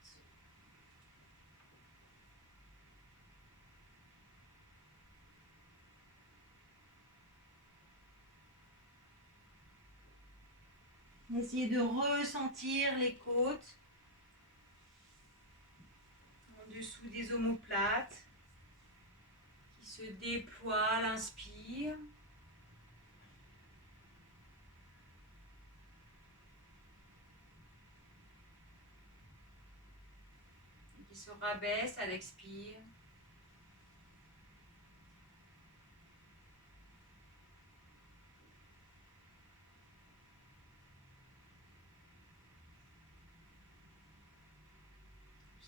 Essayez de ressentir les côtes en dessous des omoplates qui se déploient à l'inspire. Et qui se rabaissent à l'expire.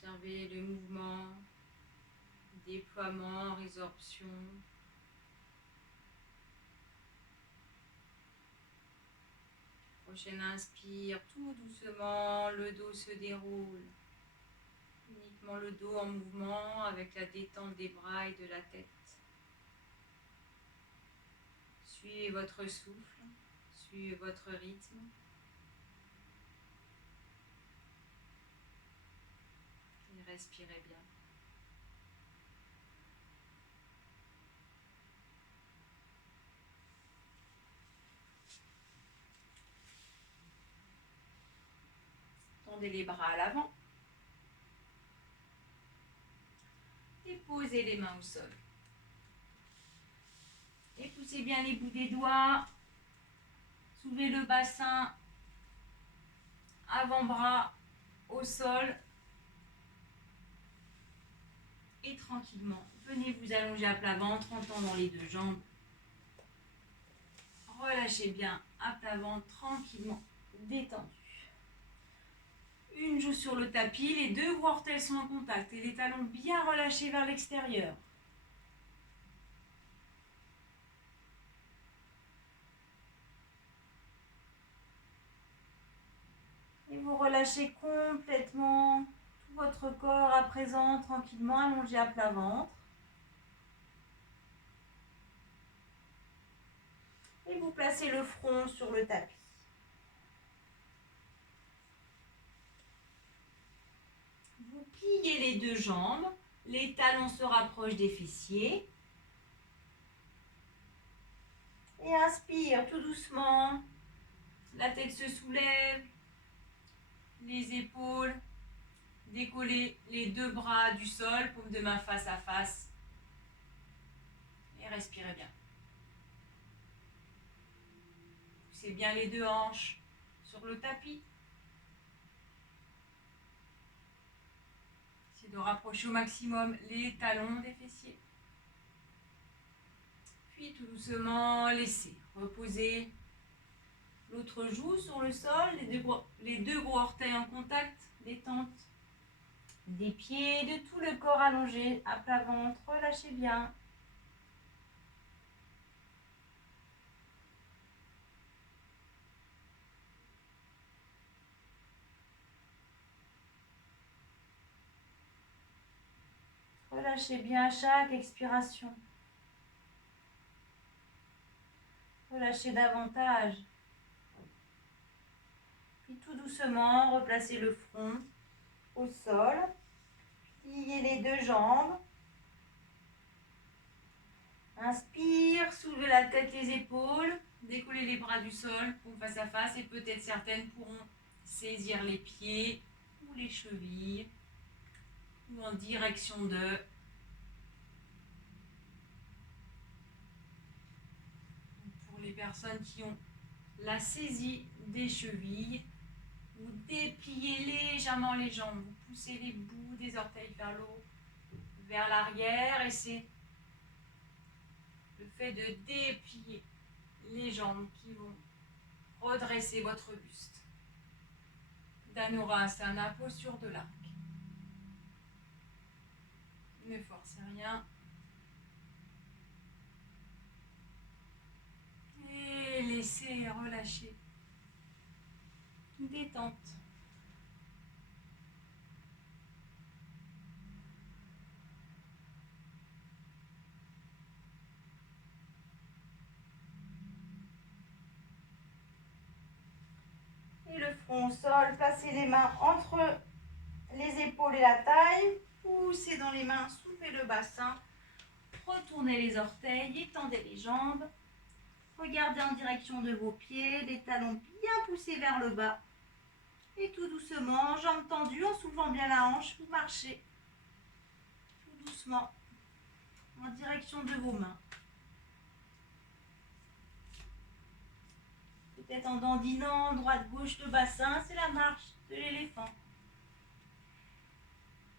Observez le mouvement, déploiement, résorption. Prochaine inspire, tout doucement, le dos se déroule. Uniquement le dos en mouvement avec la détente des bras et de la tête. Suivez votre souffle, suivez votre rythme. Et respirez bien. Tendez les bras à l'avant. Et posez les mains au sol. Et poussez bien les bouts des doigts. Soulevez le bassin, avant-bras au sol. Et tranquillement, venez vous allonger à plat ventre en tendant les deux jambes. Relâchez bien à plat ventre, tranquillement, détendu. Une joue sur le tapis, les deux gros orteils sont en contact et les talons bien relâchés vers l'extérieur. Et vous relâchez complètement tout votre corps à présent, tranquillement allongé à plat ventre. Et vous placez le front sur le tapis. Vous pliez les deux jambes, les talons se rapprochent des fessiers. Et inspire tout doucement, la tête se soulève, les épaules, décollez les deux bras du sol, paume de main face à face. Et respirez bien. Poussez bien les deux hanches sur le tapis. Essayez de rapprocher au maximum les talons des fessiers. Puis tout doucement, laissez reposer l'autre joue sur le sol, les deux gros orteils en contact, détente des pieds, de tout le corps allongé à plat ventre, relâchez bien. Relâchez bien à chaque expiration. Relâchez davantage. Puis tout doucement, replacez le front au sol. Pliez les deux jambes. Inspire, soulevez la tête, les épaules, décollez les bras du sol pour face à face et peut-être certaines pourront saisir les pieds ou les chevilles ou en direction d'eux. Pour les personnes qui ont la saisie des chevilles, vous dépliez légèrement les jambes, vous poussez les bouts des orteils vers le haut, vers l'arrière et c'est le fait de déplier les jambes qui vont redresser votre buste. Dhanurasana, posture de l'arc. Ne forcez rien. Et laissez relâcher. Détente. Et le front au sol, placez les mains entre les épaules et la taille, poussez dans les mains, soulevez le bassin, retournez les orteils, étendez les jambes, regardez en direction de vos pieds, les talons bien poussés vers le bas. Et tout doucement, jambes tendues, en soulevant bien la hanche, vous marchez tout doucement en direction de vos mains. Peut-être en dandinant droite-gauche le bassin, c'est la marche de l'éléphant.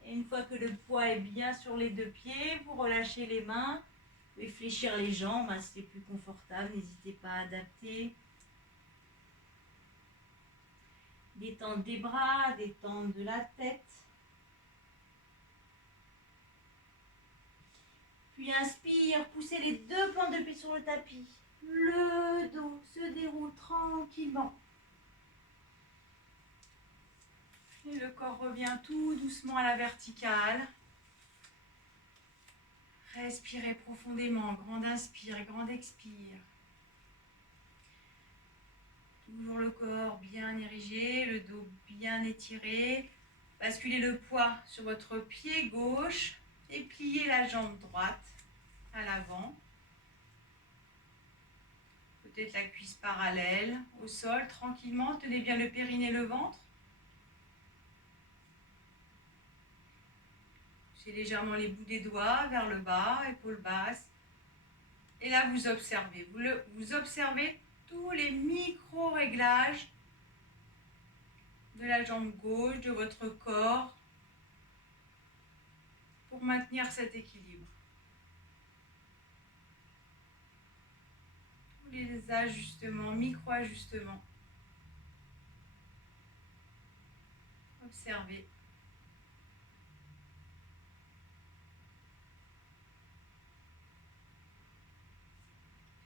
Et une fois que le poids est bien sur les deux pieds, vous relâchez les mains, vous pouvez fléchir les jambes, si c'est plus confortable, n'hésitez pas à adapter. Détente des bras, détente de la tête. Puis inspire, poussez les deux plantes de pied sur le tapis. Le dos se déroule tranquillement. Et le corps revient tout doucement à la verticale. Respirez profondément, grande inspire et grande expire. Toujours le corps bien érigé, le dos bien étiré. Basculez le poids sur votre pied gauche et pliez la jambe droite à l'avant. Peut-être la cuisse parallèle au sol, tranquillement. Tenez bien le périnée et le ventre. Poussez légèrement les bouts des doigts vers le bas, épaules basses. Et là, vous observez. Vous observez tous les micro-réglages de la jambe gauche, de votre corps, pour maintenir cet équilibre. Tous les ajustements, micro-ajustements. Observez.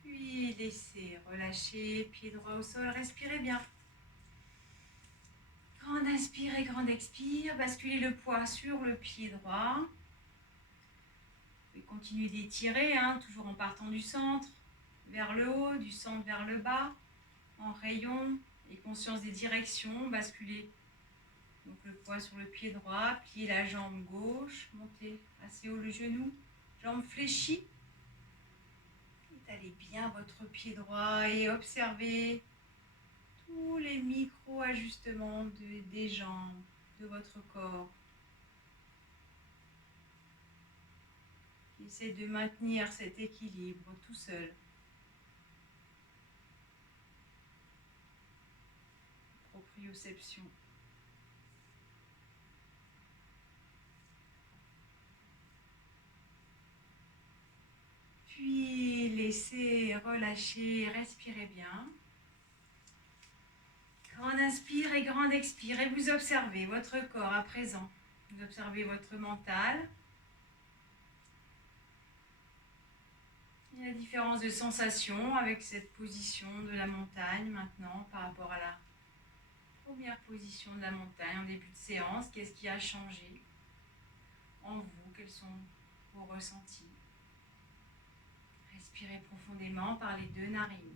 Puis laissez relâcher, pied droit au sol, respirez bien. Grande inspire et grande expire, basculez le poids sur le pied droit. Vous pouvez continuer d'étirer, toujours en partant du centre vers le haut, du centre vers le bas, en rayon et conscience des directions. Basculez donc le poids sur le pied droit, pliez la jambe gauche, montez assez haut le genou, jambe fléchie. Étalez bien votre pied droit et observez tous les micro-ajustements des jambes, de votre corps. Essayez de maintenir cet équilibre tout seul. Proprioception. Puis laissez relâcher, respirez bien. Grande inspire et grande expire. Et vous observez votre corps à présent. Vous observez votre mental. Et la différence de sensation avec cette position de la montagne maintenant par rapport à la première position de la montagne en début de séance. Qu'est-ce qui a changé en vous? Quels sont vos ressentis? Respirez profondément par les deux narines.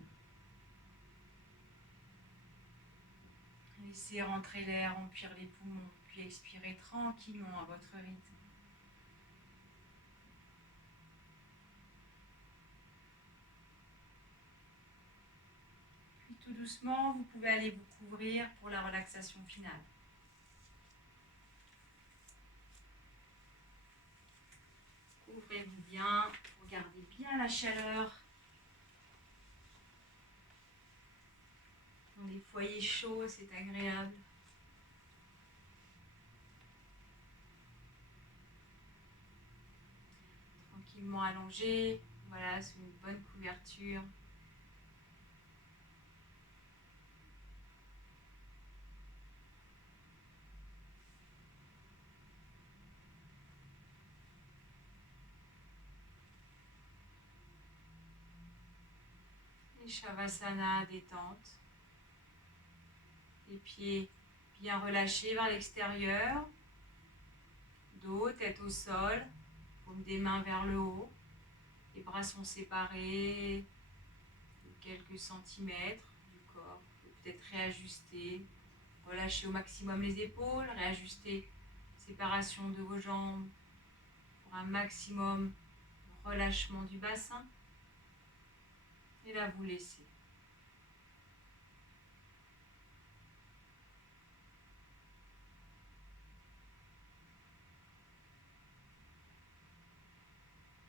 Laissez rentrer l'air, remplir les poumons, puis expirez tranquillement à votre rythme. tout doucement, vous pouvez aller vous couvrir pour la relaxation finale. Couvrez-vous bien, regardez bien la chaleur. Dans les foyers chauds, c'est agréable. Tranquillement allongé, voilà, sous une bonne couverture. Et Shavasana, détente. Les pieds bien relâchés vers l'extérieur. Dos, tête au sol, paume des mains vers le haut. Les bras sont séparés de quelques centimètres du corps. Vous pouvez peut-être réajuster. Relâchez au maximum les épaules, réajustez séparation de vos jambes pour un maximum de relâchement du bassin. Et là, vous laissez.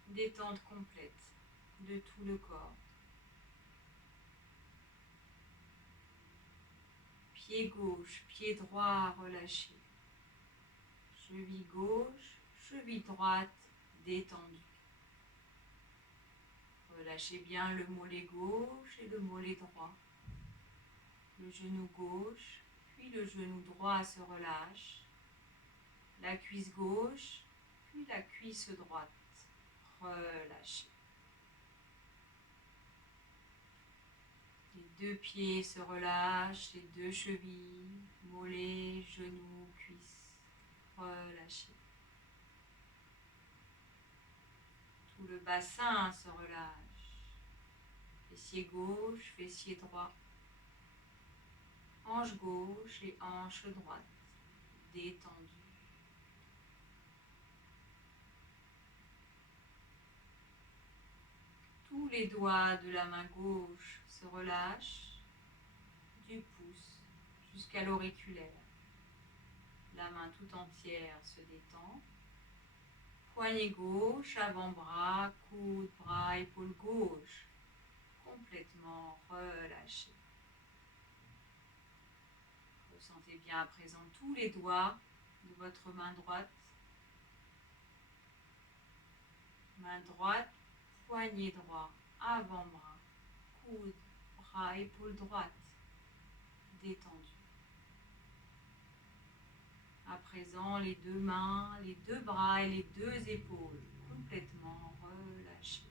Détente complète de tout le corps. Pied gauche, pied droit relâché. Cheville gauche, cheville droite détendue. Relâchez bien le mollet gauche et le mollet droit. Le genou gauche, puis le genou droit se relâche. La cuisse gauche, puis la cuisse droite. Relâchez. Les deux pieds se relâchent, les deux chevilles, mollets, genoux, cuisses. Relâchez. Tout le bassin se relâche. Fessier gauche, fessier droit. Hanche gauche et hanche droite. Détendue. Tous les doigts de la main gauche se relâchent, du pouce jusqu'à l'auriculaire. La main tout entière se détend. Poignet gauche, avant-bras, coude, bras, épaule gauche, complètement relâché. Ressentez bien à présent tous les doigts de votre main droite. Main droite, poignet droit, avant-bras, coude, bras, épaule droite, détendu. À présent, les deux mains, les deux bras et les deux épaules complètement relâchés.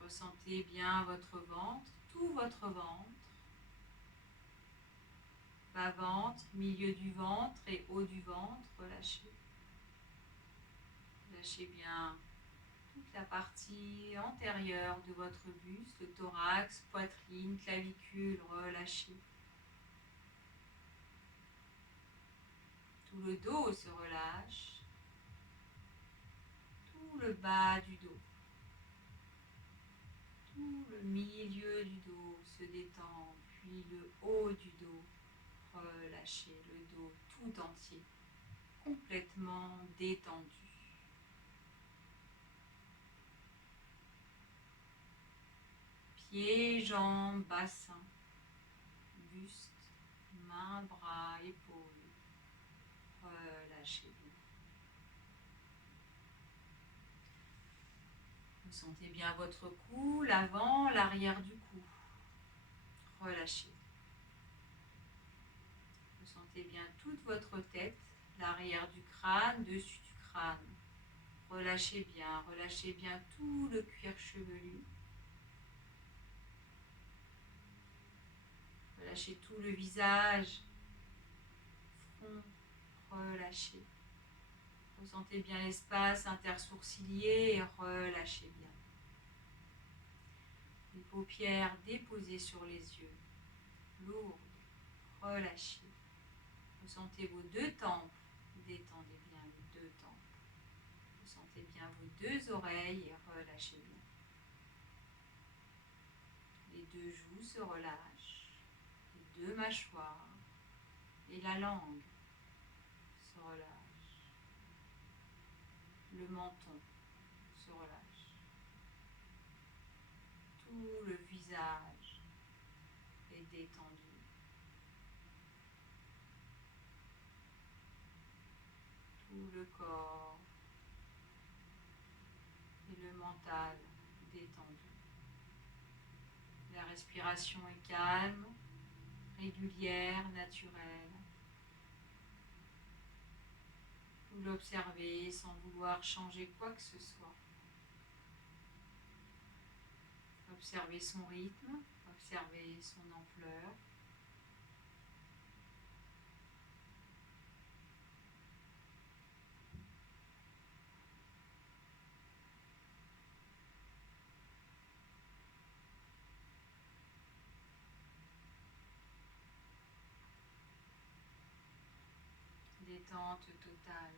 Ressentez bien votre ventre, tout votre ventre. Bas-ventre, milieu du ventre et haut du ventre, relâchez. Lâchez bien toute la partie antérieure de votre buste, le thorax, poitrine, clavicule, relâchez. Tout le dos se relâche, tout le bas du dos, tout le milieu du dos se détend, puis le haut du dos, relâchez le dos tout entier, complètement détendu. Pieds, jambes, bassin, buste, mains, bras, épaules. Relâchez bien. Vous sentez bien votre cou, l'avant, l'arrière du cou. Relâchez. Vous sentez bien toute votre tête, l'arrière du crâne, dessus du crâne. Relâchez bien tout le cuir chevelu. Relâchez tout le visage, front, relâchez. Ressentez bien l'espace intersourcilier et relâchez bien. Les paupières déposées sur les yeux, lourdes, relâchez. Ressentez vos deux tempes, détendez bien les deux tempes. Ressentez bien vos deux oreilles et relâchez bien. Les deux joues se relâchent, les deux mâchoires et la langue se relâchent. Le menton se relâche. Tout le visage est détendu. Tout le corps et le mental détendu. La respiration est calme, régulière, naturelle. Vous l'observez sans vouloir changer quoi que ce soit. Observez son rythme, observez son ampleur. Détente totale.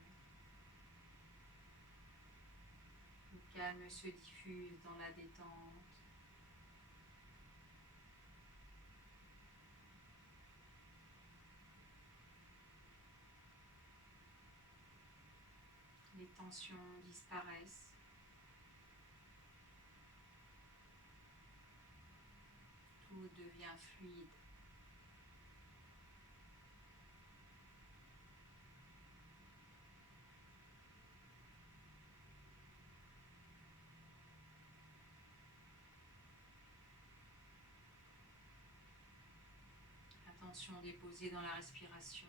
Le calme se diffuse dans la détente. Les tensions disparaissent. Tout devient fluide. Attention déposée dans la respiration.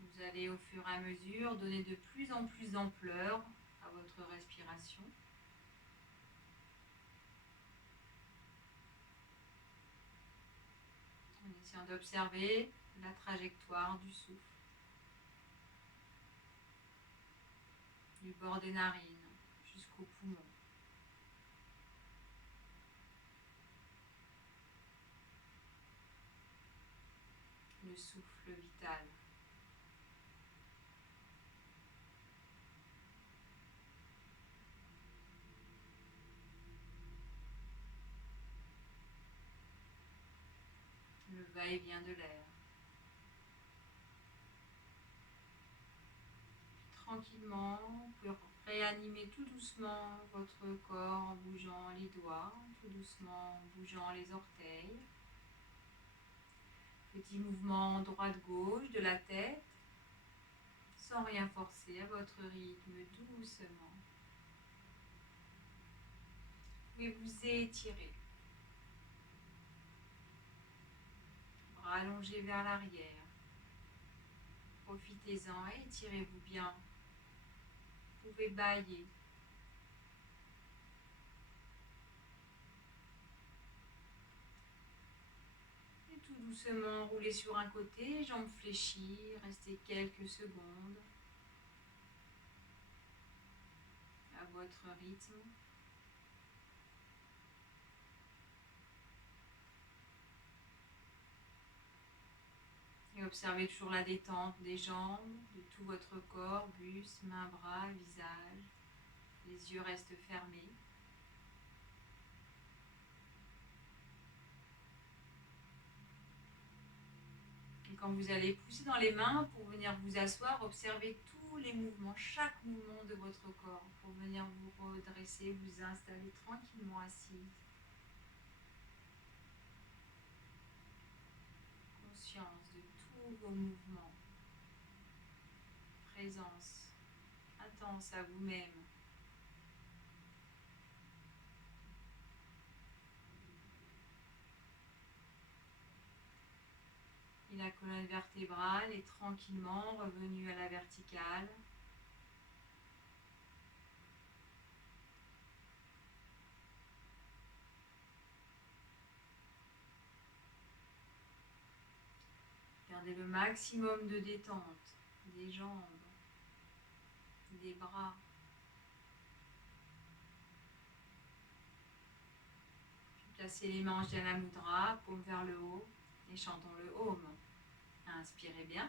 Vous allez au fur et à mesure donner de plus en plus d'ampleur à votre respiration. En essayant d'observer la trajectoire du souffle, du bord des narines jusqu'au poumon. Le souffle vital. Le va-et-vient de l'air. Tranquillement, vous pouvez réanimer tout doucement votre corps en bougeant les doigts, tout doucement en bougeant les orteils. Petit mouvement droite-gauche de la tête, sans rien forcer, à votre rythme, doucement. Vous pouvez vous étirer. Bras allongés vers l'arrière. Profitez-en et étirez-vous bien. Vous pouvez bâiller. Et tout doucement rouler sur un côté, jambes fléchies, restez quelques secondes à votre rythme. Et observez toujours la détente des jambes, de tout votre corps, buste, mains, bras, visage. Les yeux restent fermés. Et quand vous allez pousser dans les mains pour venir vous asseoir, observez tous les mouvements, chaque mouvement de votre corps pour venir vous redresser, vous installer tranquillement assise. Conscience de tous vos mouvements. Présence intense à vous-même. Et la colonne vertébrale est tranquillement revenue à la verticale. Gardez le maximum de détente des jambes, des bras. Puis placez les mains en Jnana Mudra, paume vers le haut et chantons le Om. Inspirez bien.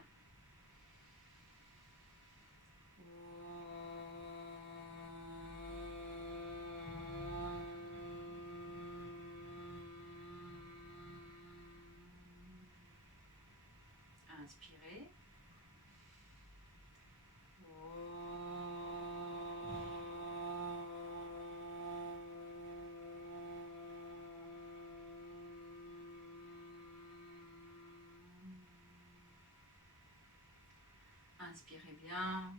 Inspirez bien.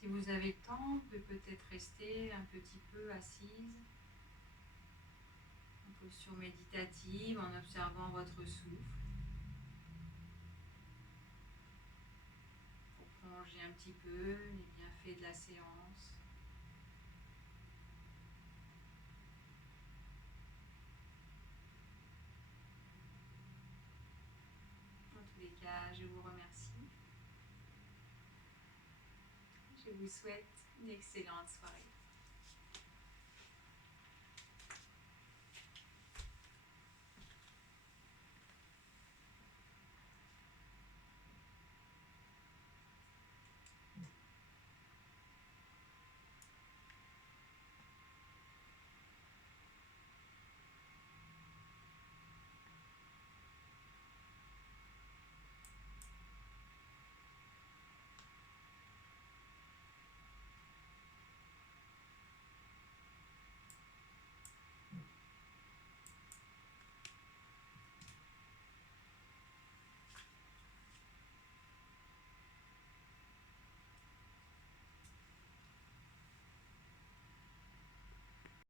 Si vous avez le temps, vous pouvez peut-être rester un petit peu assise en posture méditative en observant votre souffle pour prolonger un petit peu les bienfaits de la séance. Dans tous les cas, je vous remercie. Je vous souhaite une excellente soirée.